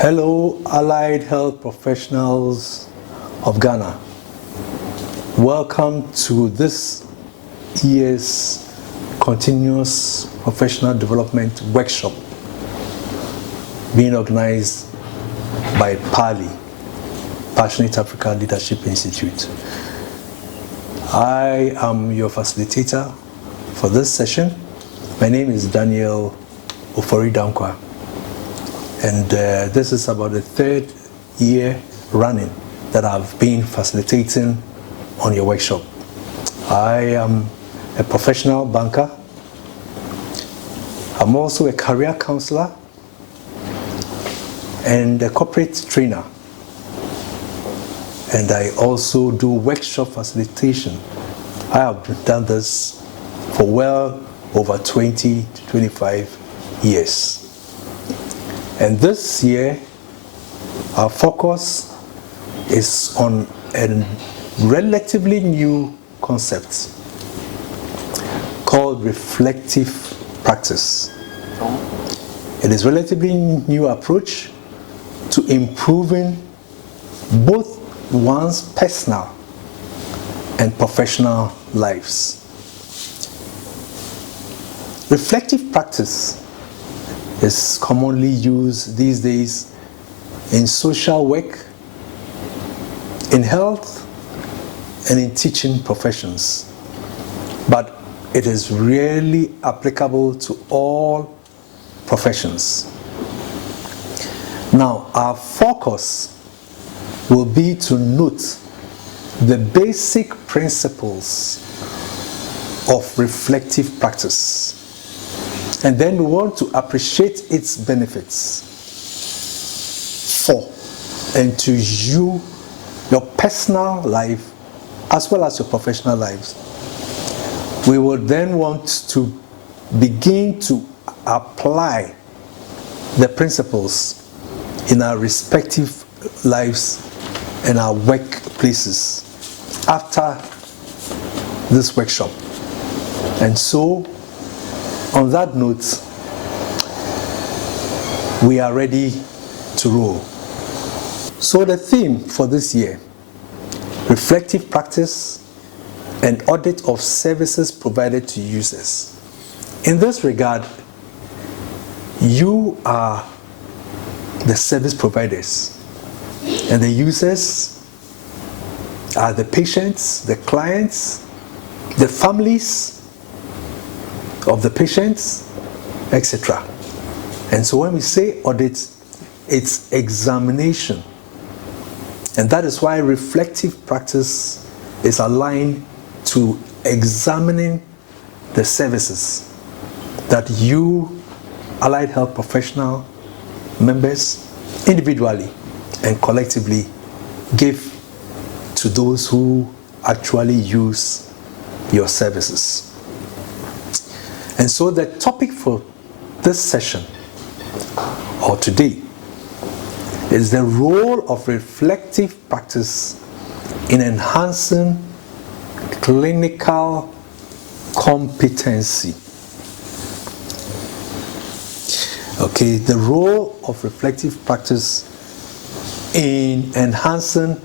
Hello, allied health professionals of Ghana. Welcome to this year's continuous professional development workshop being organized by PALI, Passionate Africa Leadership Institute. I am your facilitator for this session. My name is Daniel Ofori-Dankwa, and this is about the third year running that I've been facilitating on your workshop. I am a professional banker. I'm also a career counselor and a corporate trainer. And I also do workshop facilitation. I have done this for well over 20 to 25 years. And this year, our focus is on a relatively new concept called reflective practice. It is a relatively new approach to improving both one's personal and professional lives. Reflective practice is commonly used these days in social work, in health, and in teaching professions. But it is rarely applicable to all professions. Now, our focus will be to note the basic principles of reflective practice. And then we want to appreciate its benefits for and to you, your personal life, as well as your professional lives. We will then want to begin to apply the principles in our respective lives and our workplaces after this workshop. And so, on that note, we are ready to roll. So the theme for this year, reflective practice and audit of services provided to users. In this regard, you are the service providers, and the users are the patients, the clients, the families of the patients, etc. And so when we say audit, it's examination. And that is why reflective practice is aligned to examining the services that you, allied health professional members, individually and collectively give to those who actually use your services. And so the topic for this session, or today, is the role of reflective practice in enhancing clinical competency. Okay, the role of reflective practice in enhancing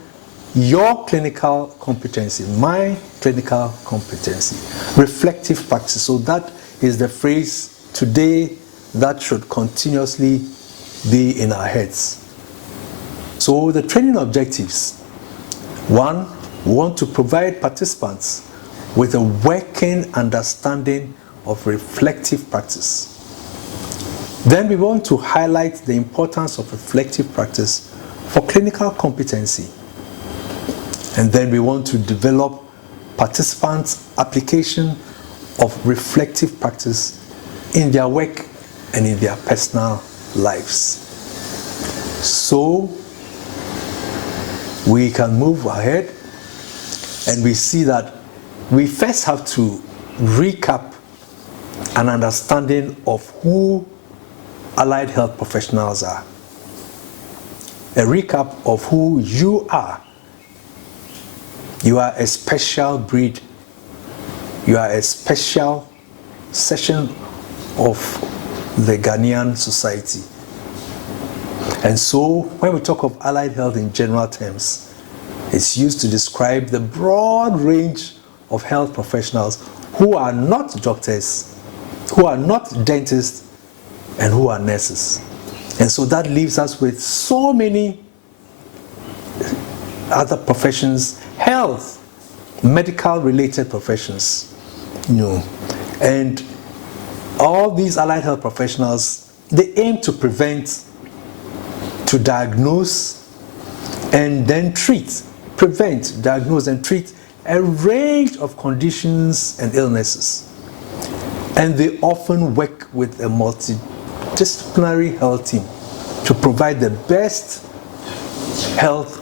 your clinical competency, my clinical competency, reflective practice. So that is the phrase today that should continuously be in our heads. So the training objectives: 1, we want to provide participants with a working understanding of reflective practice. Then we want to highlight the importance of reflective practice for clinical competency. And then we want to develop participants' application of reflective practice in their work and in their personal lives. So we can move ahead, and we see that we first have to recap an understanding of who allied health professionals are. A recap of who you are. You are a special breed. You are a special section of the Ghanaian society. And so when we talk of allied health in general terms, it's used to describe the broad range of health professionals who are not doctors, who are not dentists, and who are nurses. And so that leaves us with so many other professions, health, medical related professions, and all these allied health professionals, they aim to prevent, to diagnose, and then treat, prevent, diagnose, and treat a range of conditions and illnesses. And they often work with a multi-disciplinary health team to provide the best health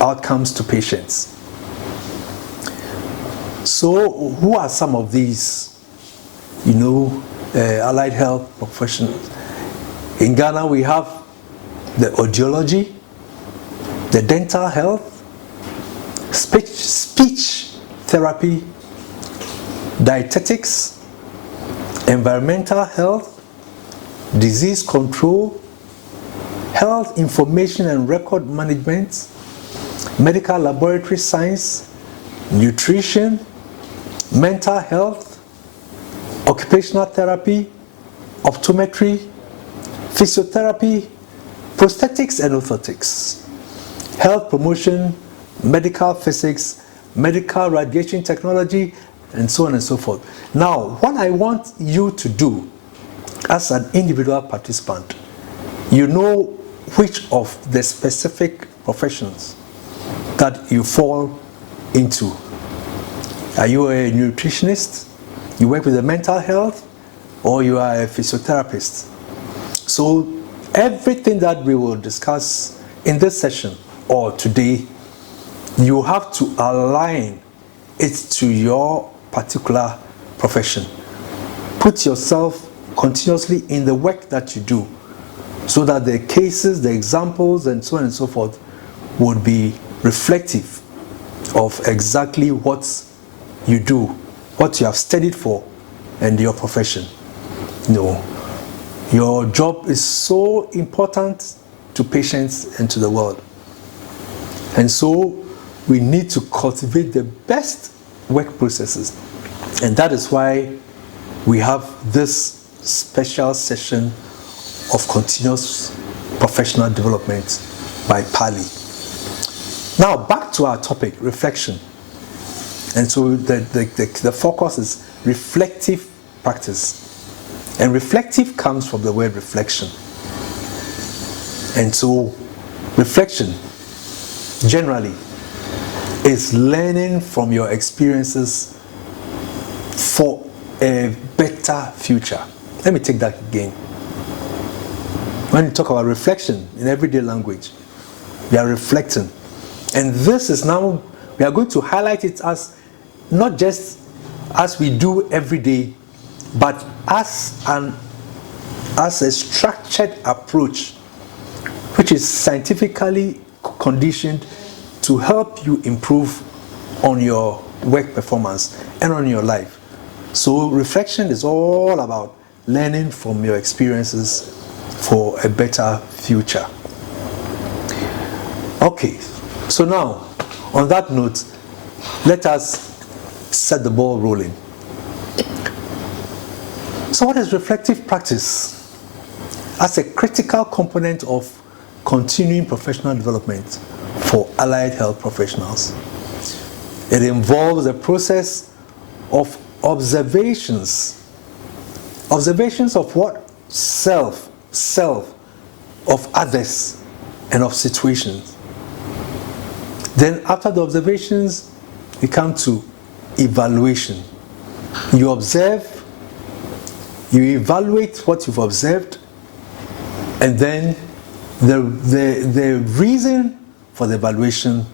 outcomes to patients. So who are some of these, allied health professionals? In Ghana, we have the audiology, the dental health, speech therapy, dietetics, environmental health, disease control, health information and record management, medical laboratory science, nutrition, mental health, occupational therapy, optometry, physiotherapy, prosthetics and orthotics, health promotion, medical physics, medical radiation technology, and so on and so forth. Now, what I want you to do as an individual participant, you know which of the specific professions that you fall into. Are you a nutritionist? You work with the mental health? Or you are a physiotherapist? So everything that we will discuss in this session or today, you have to align it to your particular profession. Put yourself continuously in the work that you do so that the cases, the examples, and so on and so forth would be reflective of exactly what you do, what you have studied for, and your profession. Your job is so important to patients and to the world. And so we need to cultivate the best work processes. And that is why we have this special session of continuous professional development by Pali. Now back to our topic, reflection. And so the focus is reflective practice. And reflective comes from the word reflection. And so reflection generally is learning from your experiences for a better future. Let me take that again. When you talk about reflection in everyday language, we are reflecting. And this is now, we are going to highlight it as not just as we do every day, but as a structured approach, which is scientifically conditioned to help you improve on your work performance and on your life. So reflection is all about learning from your experiences for a better future. Okay, so now on that note, let us set the ball rolling. So what is reflective practice? As a critical component of continuing professional development for allied health professionals. It involves a process of observations of what? Self, of others, and of situations. Then after the observations, we come to evaluation. You observe, you evaluate what you've observed, and then the reason for the evaluation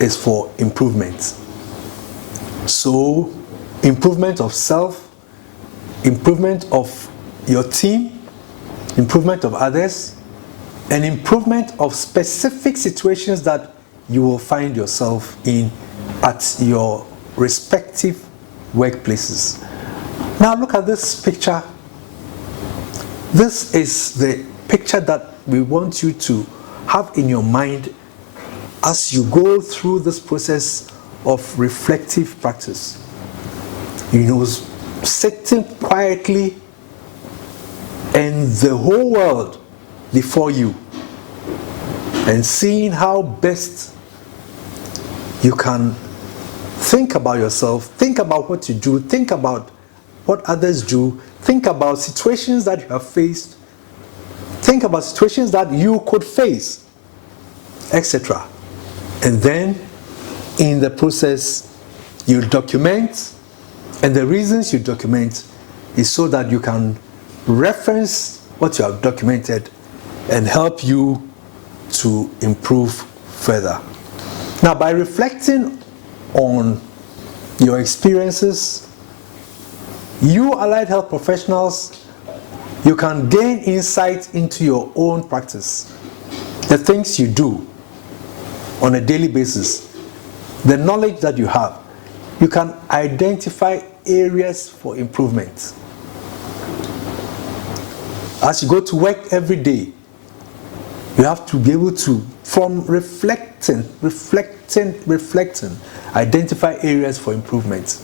is for improvement. So, improvement of self, improvement of your team, improvement of others, and improvement of specific situations that you will find yourself in at your respective workplaces. Now look at this picture. This is the picture that we want you to have in your mind as you go through this process of reflective practice. Sitting quietly and the whole world before you, and seeing how best you can think about yourself, think about what you do, think about what others do, think about situations that you have faced, think about situations that you could face, etc. And then in the process, you document, and the reasons you document is so that you can reference what you have documented and help you to improve further. Now, by reflecting on your experiences, you allied health professionals, you can gain insight into your own practice, the things you do on a daily basis, the knowledge that you have. You can identify areas for improvement. As you go to work every day, you have to be able to, from reflecting, identify areas for improvement.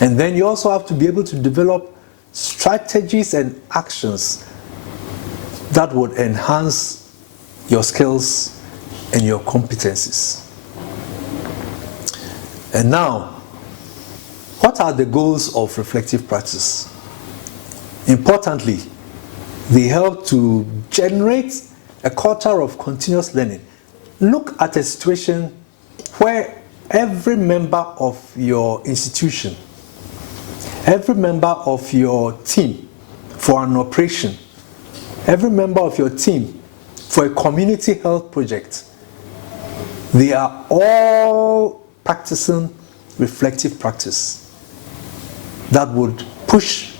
And then you also have to be able to develop strategies and actions that would enhance your skills and your competencies. And now, what are the goals of reflective practice? Importantly, they help to generate a culture of continuous learning. Look at a situation where every member of your institution, every member of your team for an operation, every member of your team for a community health project, they are all practicing reflective practice that would push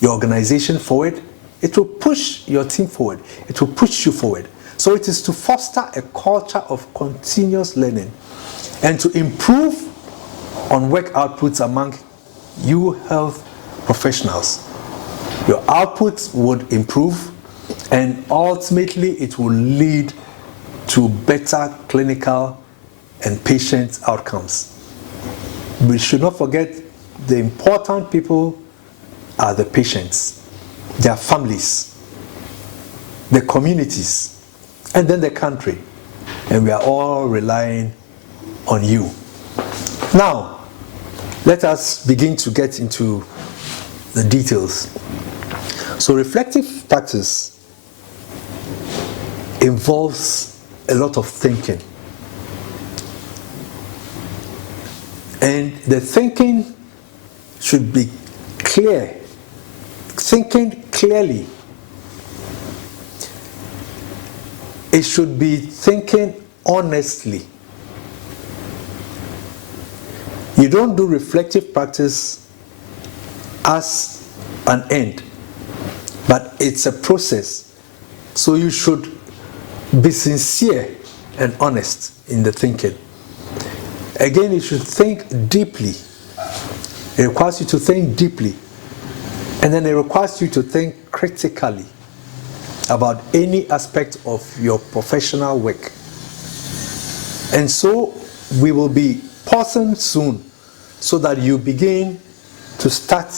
your organization forward. It will push your team forward. It will push you forward. So it is to foster a culture of continuous learning and to improve on work outputs among you health professionals. Your output would improve, and ultimately it will lead to better clinical and patient outcomes. We should not forget the important people are the patients, their families, the communities, and then the country. And we are all relying on you. Now, let us begin to get into the details. So reflective practice involves a lot of thinking. And the thinking should be clear. Thinking clearly. It should be thinking honestly. You don't do reflective practice as an end, but it's a process. So you should be sincere and honest in the thinking. Again, you should think deeply. It requires you to think deeply. And then it requires you to think critically about any aspect of your professional work. And so we will be pausing soon so that you begin to start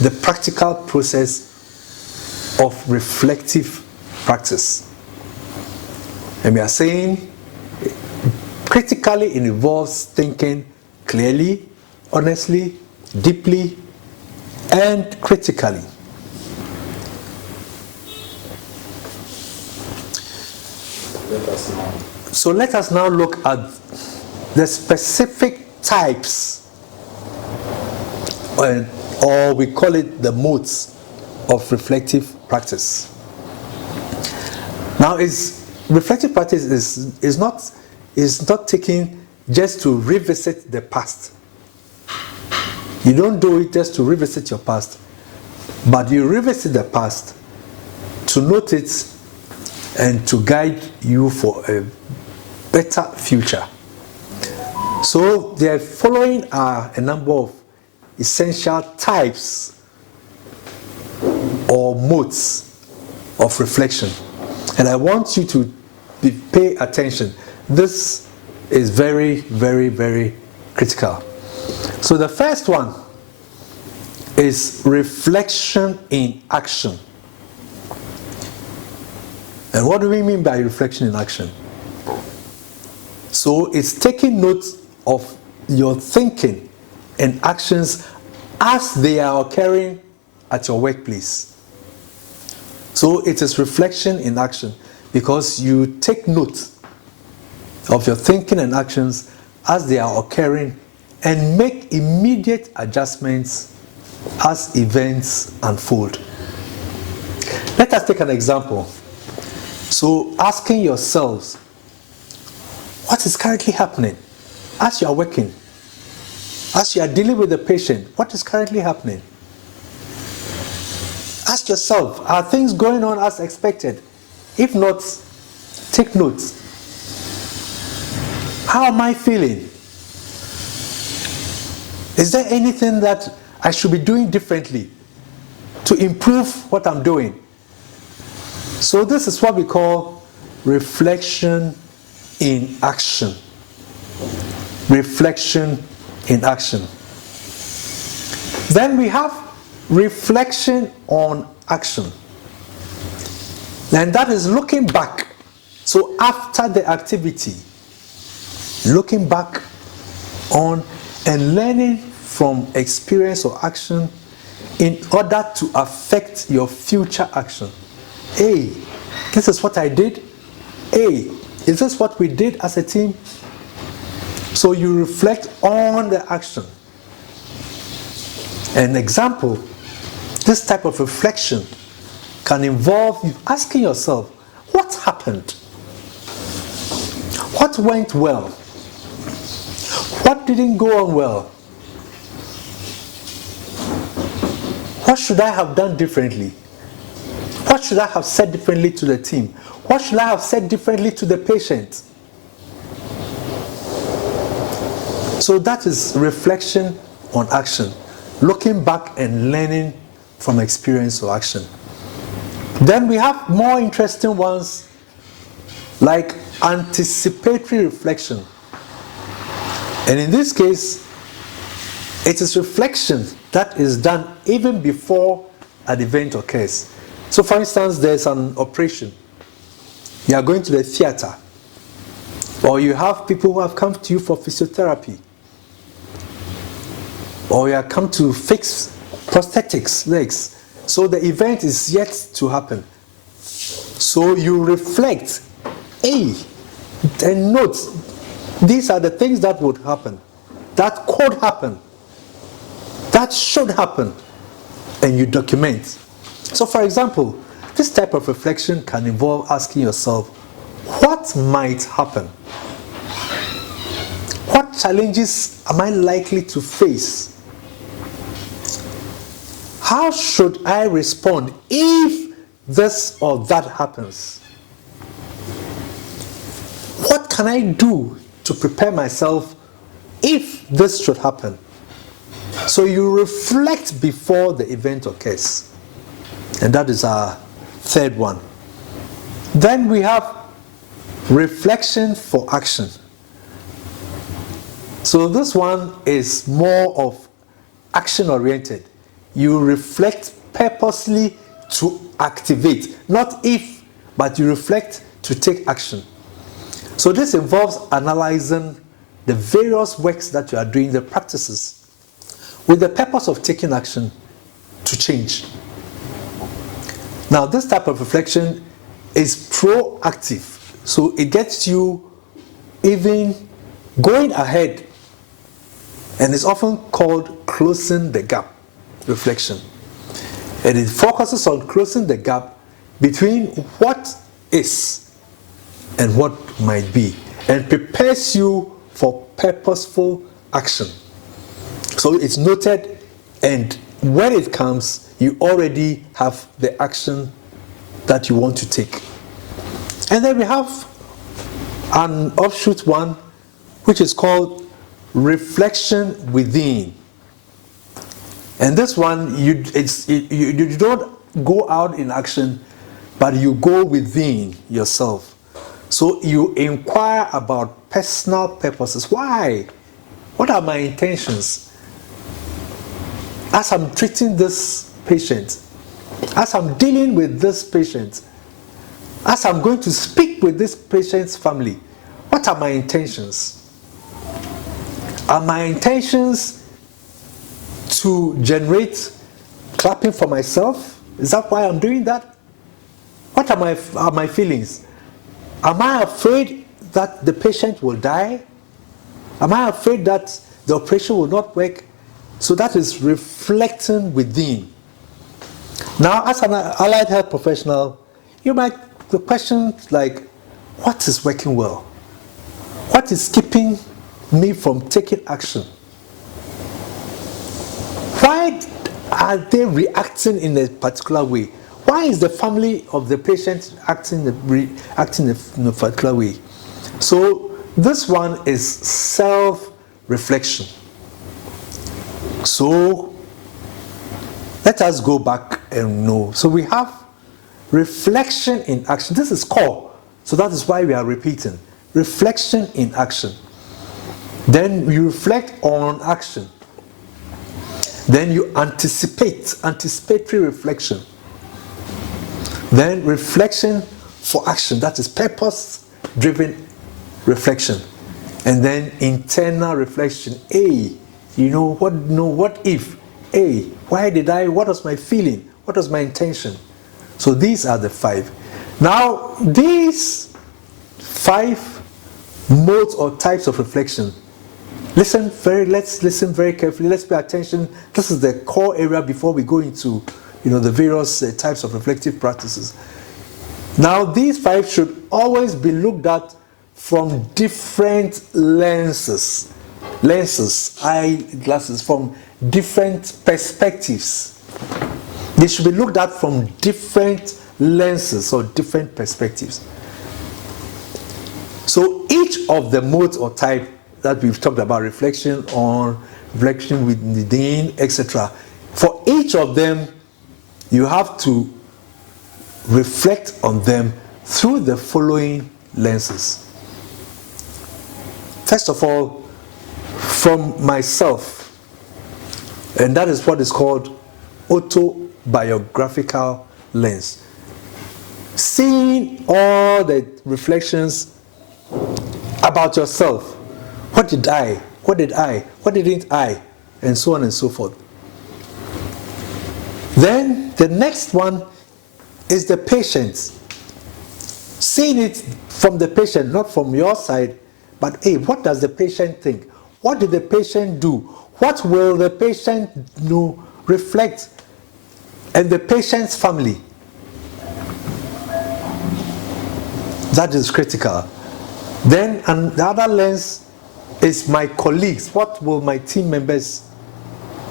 the practical process of reflective practice. And we are saying critically it involves thinking clearly, honestly, deeply, and critically. So let us now look at the specific types, or we call it the modes of reflective practice. Now, reflective practice is not taken just to revisit the past. You don't do it just to revisit your past, but you revisit the past to note it and to guide you for a better future. So the following are a number of essential types or modes of reflection. And I want you to pay attention. This is very, very, very critical. So the first one is reflection in action. And what do we mean by reflection in action? So it's taking note of your thinking and actions as they are occurring at your workplace. So it is reflection in action because you take note of your thinking and actions as they are occurring and make immediate adjustments as events unfold. Let us take an example. So asking yourselves, what is currently happening as you are working? As you are dealing with the patient, what is currently happening? Ask yourself, are things going on as expected? If not, take notes. How am I feeling? Is there anything that I should be doing differently to improve what I'm doing? So this is what we call reflection in action. Reflection in action. Then we have reflection on action. And that is looking back. So after the activity, looking back on and learning from experience or action in order to affect your future action. Hey, this is what I did. Hey, is this what we did as a team? So you reflect on the action. An example, this type of reflection can involve you asking yourself, what happened? What went well? What didn't go on well? What should I have done differently? What should I have said differently to the team? What should I have said differently to the patient? So that is reflection on action. Looking back and learning from experience or action. Then we have more interesting ones like anticipatory reflection. And in this case, it is reflection that is done even before an event occurs. So for instance, there's an operation. You are going to the theater. Or you have people who have come to you for physiotherapy. Or you have come to fix prosthetics, legs. So the event is yet to happen. So you reflect, hey, and note, these are the things that would happen, that could happen, that should happen, and you document. So for example, this type of reflection can involve asking yourself, what might happen? What challenges am I likely to face? How should I respond if this or that happens? What can I do to prepare myself if this should happen? So you reflect before the event occurs. And that is our third one. Then we have reflection for action. So this one is more of action-oriented. You reflect purposely to activate. Not if, but you reflect to take action. So this involves analyzing the various works that you are doing, the practices, with the purpose of taking action to change. Now, this type of reflection is proactive. So it gets you even going ahead, and it's often called closing the gap reflection. And it focuses on closing the gap between what is and what might be, and prepares you for purposeful action. So it's noted, and when it comes, you already have the action that you want to take. And then we have an offshoot one, which is called reflection within. And this one, you don't go out in action, but you go within yourself. So you inquire about personal purposes. Why? What are my intentions? As I'm treating this patient, as I'm dealing with this patient, as I'm going to speak with this patient's family, what are my intentions? Are my intentions to generate clapping for myself? Is that why I'm doing that? What are my feelings? Am I afraid that the patient will die? Am I afraid that the operation will not work? So that is reflecting within. Now, as an allied health professional, you might question like, what is working well? What is keeping me from taking action? Why are they reacting in a particular way? Why is the family of the patient acting in a particular way? So this one is self-reflection. So let us go back and know. So we have reflection in action. This is core. So that is why we are repeating. Reflection in action. Then you reflect on action. Then you anticipatory reflection. Then reflection for action, that is purpose-driven reflection. And then internal reflection. What if? Why did I? What was my feeling? What was my intention? So these are the 5. Now, these 5 modes or types of reflection. Let's listen very carefully. Let's pay attention. This is the core area before we go into, the various types of reflective practices. Now, these 5 should always be looked at from different lenses, eyeglasses, from different perspectives. They should be looked at from different lenses or different perspectives. So each of the modes or type that we've talked about, reflection on, reflection within, etc. For each of them, you have to reflect on them through the following lenses. First of all, from myself, and that is what is called autobiographical lens. Seeing all the reflections about yourself. What did I? What didn't I? And so on and so forth. Then the next one is the patient. Seeing it from the patient, not from your side, but what does the patient think? What did the patient do? What will the patient reflect? And the patient's family. That is critical. Then another lens is my colleagues. What will my team members,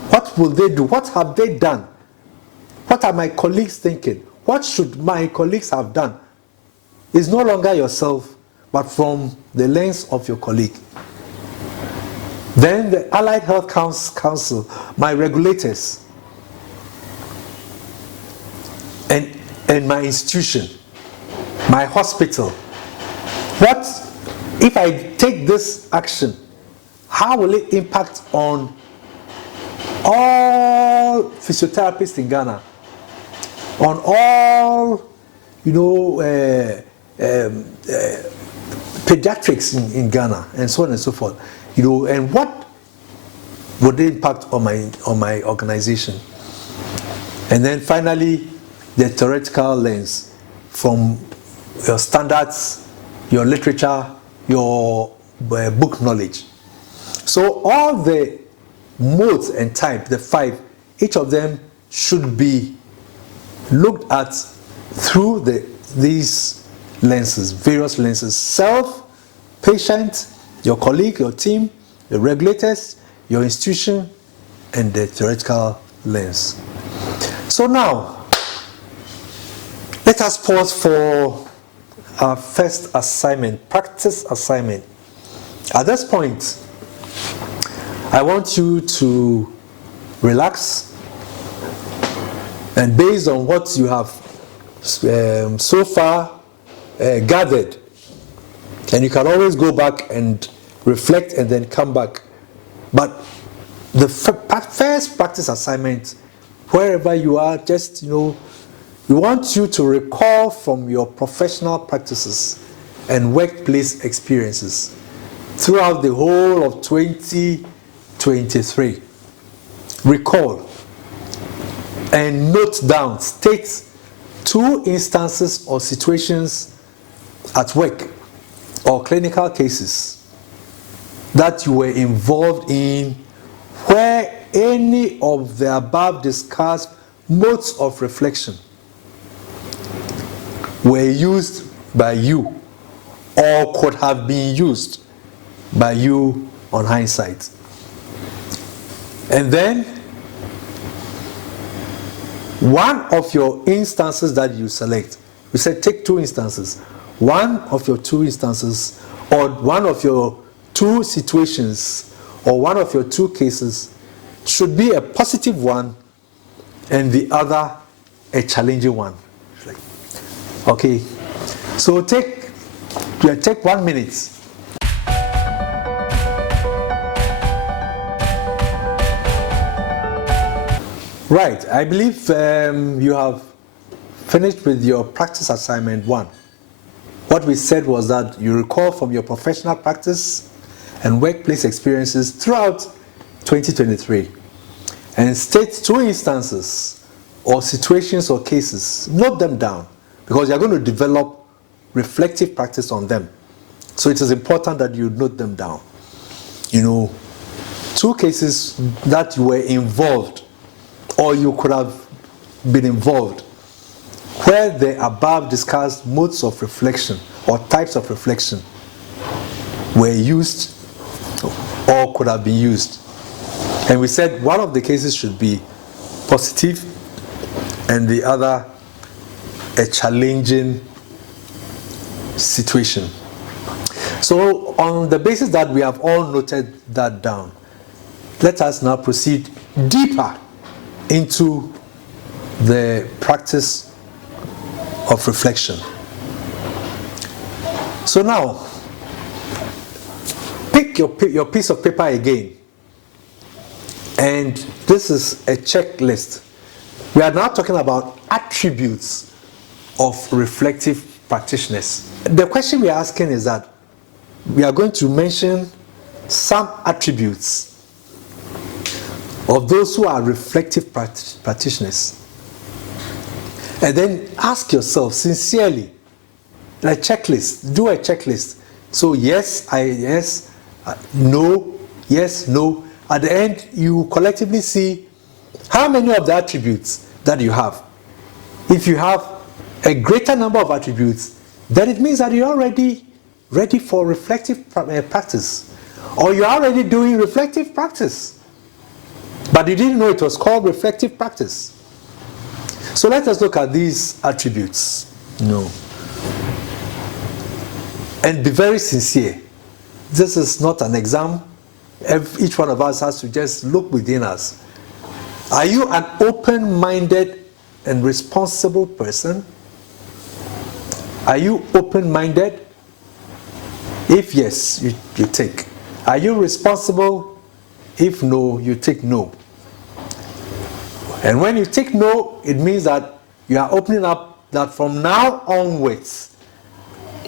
what will they do? What have they done? What are my colleagues thinking? What should my colleagues have done? It's no longer yourself, but from the lens of your colleague. Then the Allied Health Council, my regulators, and my institution, my hospital. What if I take this action? How will it impact on all physiotherapists in Ghana? On all, pediatrics in Ghana, and so on and so forth. And what would the impact on my organization? And then finally, the theoretical lens from your standards, your literature, your book knowledge. So all the modes and type, the 5, each of them should be looked at through these lenses, various lenses: self, patient, your colleague, your team, your regulators, your institution, and the theoretical lens. So now, let us pause for our first assignment, practice assignment. At this point, I want you to relax, and based on what you have so far gathered. And you can always go back and reflect and then come back. But the first practice assignment, wherever you are, just, we want you to recall from your professional practices and workplace experiences throughout the whole of 2023. Recall and note down, state 2 instances or situations at work or clinical cases that you were involved in where any of the above discussed modes of reflection were used by you or could have been used by you on hindsight. And then one of your instances that you select, we said take 2 instances. One of your 2 instances or one of your 2 situations or one of your 2 cases should be a positive one and the other a challenging one. Okay, so take 1 minute. Right, I believe you have finished with your practice assignment 1. What we said was that you recall from your professional practice and workplace experiences throughout 2023 and state 2 instances or situations or cases. Note them down because you're going to develop reflective practice on them. So it is important that you note them down. 2 cases that you were involved or you could have been involved where the above discussed modes of reflection or types of reflection were used or could have been used. And we said one of the cases should be positive and the other a challenging situation. So on the basis that we have all noted that down, let us now proceed deeper into the practice of reflection. So now, pick your piece of paper again. And this is a checklist. We are now talking about attributes of reflective practitioners. The question we are asking is that we are going to mention some attributes of those who are reflective practitioners. And then ask yourself sincerely, a checklist, do a checklist. So yes, no, yes, no. At the end, you collectively see how many of the attributes that you have. If you have a greater number of attributes, then it means that you're already ready for reflective practice. Or you're already doing reflective practice. But you didn't know it was called reflective practice. So let us look at these attributes. No. And be very sincere. This is not an exam. Each one of us has to just look within us. Are you an open-minded and responsible person? Are you open-minded? If yes, you take. Are you responsible? If no, you take no. And when you take no, it means that you are opening up that from now onwards,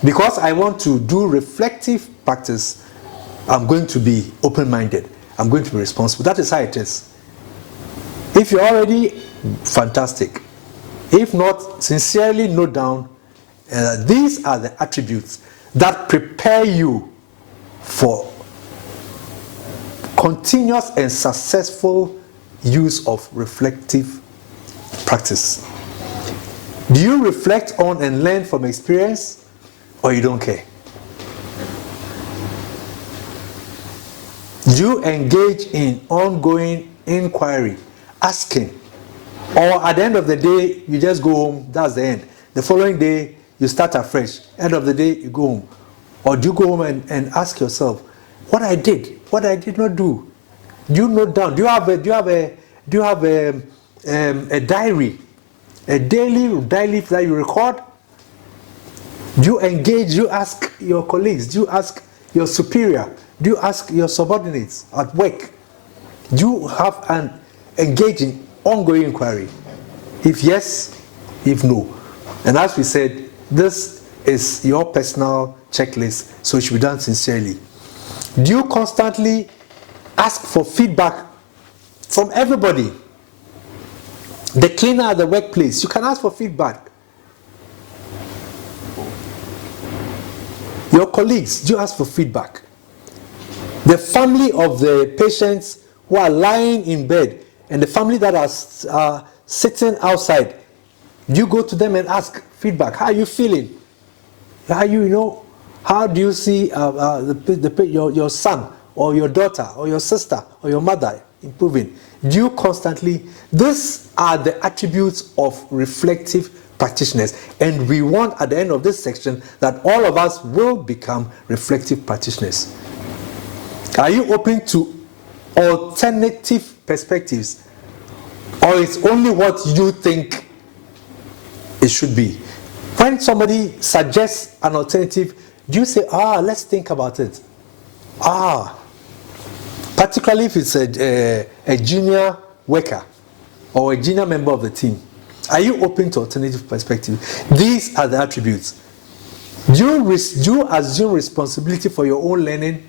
because I want to do reflective practice, I'm going to be open-minded. I'm going to be responsible. That is how it is. If you're already, fantastic. If not, sincerely note down these are the attributes that prepare you for continuous and successful use of reflective practice. Do you reflect on and learn from experience, or you don't care? Do you engage in ongoing inquiry, asking, or at the end of the day, you just go home, that's the end. The following day, you start afresh. End of the day, you go home. Or do you go home and ask yourself, what I did not do? Do you note down? Do you have a diary a daily life that you record? Do you engage? Do you ask your colleagues? Do you ask your superior? Do you ask your subordinates at work? Do you have an engaging, ongoing inquiry? If yes, if no. And as we said, this is your personal checklist, so it should be done sincerely. Do you constantly ask for feedback from everybody? The cleaner at the workplace, you can ask for feedback. Your colleagues, do you ask for feedback? The family of the patients who are lying in bed and the family that are sitting outside, do you go to them and ask feedback? How are you feeling? How do you see your son or your daughter or your sister or your mother improving? Do you constantly? These are the attributes of reflective practitioners, and we want at the end of this section that all of us will become reflective practitioners. Are you open to alternative perspectives, or it's only what you think it should be? When somebody suggests an alternative, do you say, let's think about it? Particularly if it's a junior worker or a junior member of the team. Are you open to alternative perspective? These are the attributes. Do you assume responsibility for your own learning,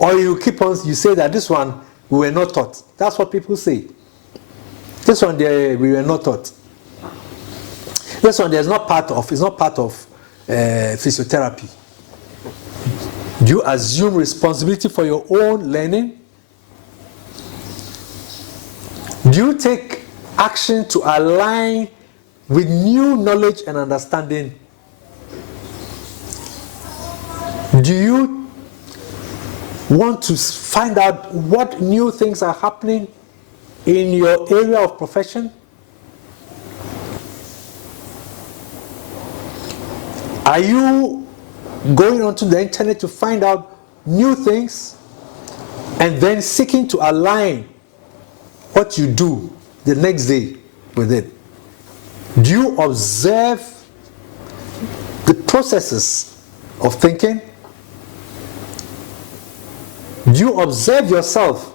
or you say that this one we were not taught? That's what people say. This one we were not taught. This one is not part of physiotherapy. Do you assume responsibility for your own learning? Do you take action to align with new knowledge and understanding? Do you want to find out what new things are happening in your area of profession? Are you going onto the internet to find out new things and then seeking to align what you do the next day with it? Do you observe the processes of thinking? Do you observe yourself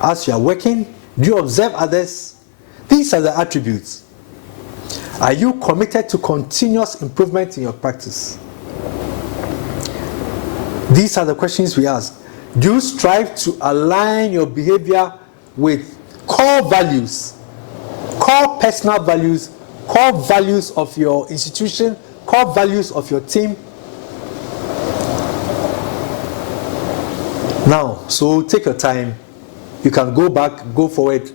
as you are working? Do you observe others? These are the attributes. Are you committed to continuous improvement in your practice? These are the questions we ask. Do you strive to align your behavior with core values, core personal values, core values of your institution, core values of your team? Now, so take your time. You can go back, go forward,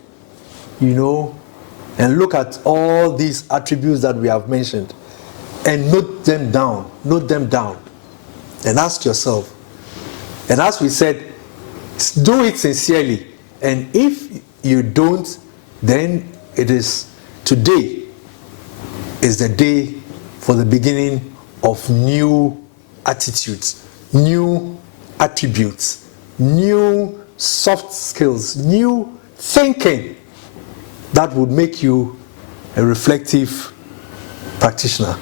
and look at all these attributes that we have mentioned and note them down, and ask yourself. And as we said, do it sincerely. And if you don't, then today is the day for the beginning of new attitudes, new attributes, new soft skills, new thinking that would make you a reflective practitioner.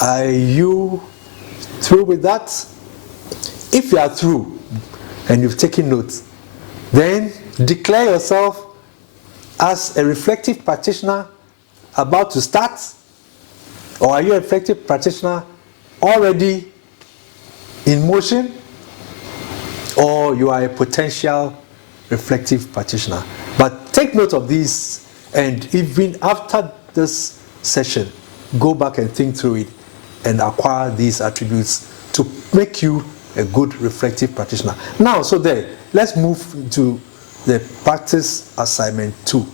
Are you through with that? If you are through and you've taken notes, then declare yourself as a reflective practitioner about to start, or are you a reflective practitioner already in motion, or you are a potential reflective practitioner. But take note of these, and even after this session, go back and think through it and acquire these attributes to make you a good reflective practitioner. Now, let's move to the practice assignment 2.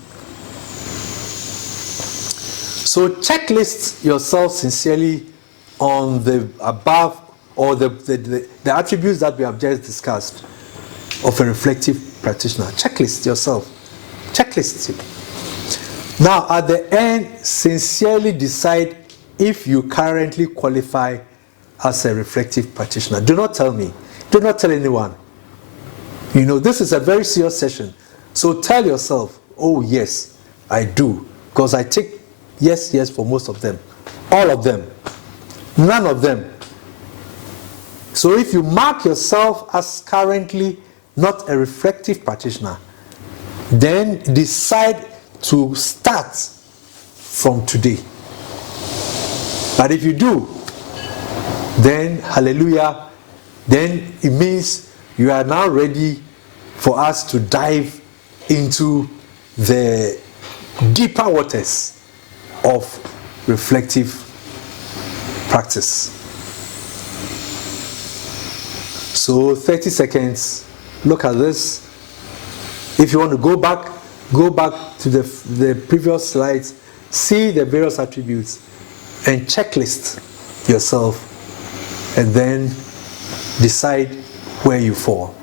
So checklist yourself sincerely on the above, or the attributes that we have just discussed of a reflective practitioner. Checklist yourself. Checklist it. Now, at the end, sincerely decide if you currently qualify as a reflective practitioner. Do not tell me. Do not tell anyone. This is a very serious session. So tell yourself, oh yes, I do. Because I take yes, yes for most of them. All of them. None of them. So if you mark yourself as currently not a reflective practitioner, then decide to start from today. But if you do, then hallelujah, then it means you are now ready for us to dive into the deeper waters of reflective practice. So 30 seconds, look at this. If you want to go back to the previous slides, see the various attributes and checklist yourself, and then decide where you fall.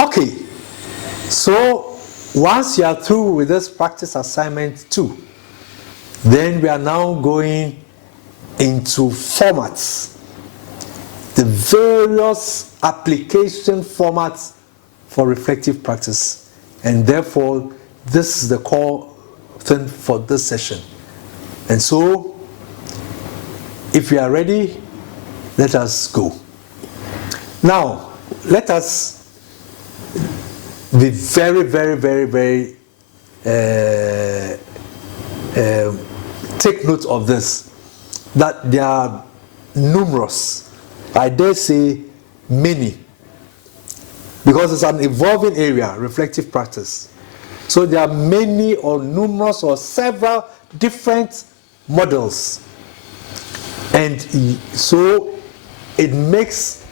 Okay, so once you are through with this practice assignment 2, then we are now going into formats, the various application formats for reflective practice. And therefore, this is the core thing for this session. And so, if we are ready, let us go. Now, let us be very, very, very, very take note of this, that there are numerous, I dare say many, because it's an evolving area, reflective practice. So there are many or numerous or several different models, and so it makes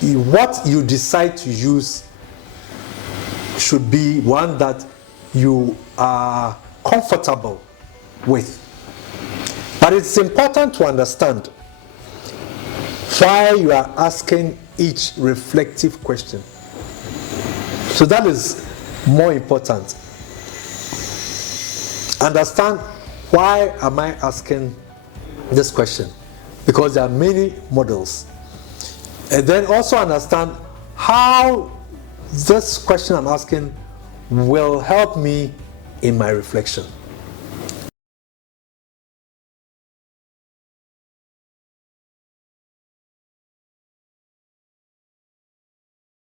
what you decide to use should be one that you are comfortable with. But it's important to understand why you are asking each reflective question. So that is more important. Understand, why am I asking this question? Because there are many models. And then also understand how this question I'm asking will help me in my reflection.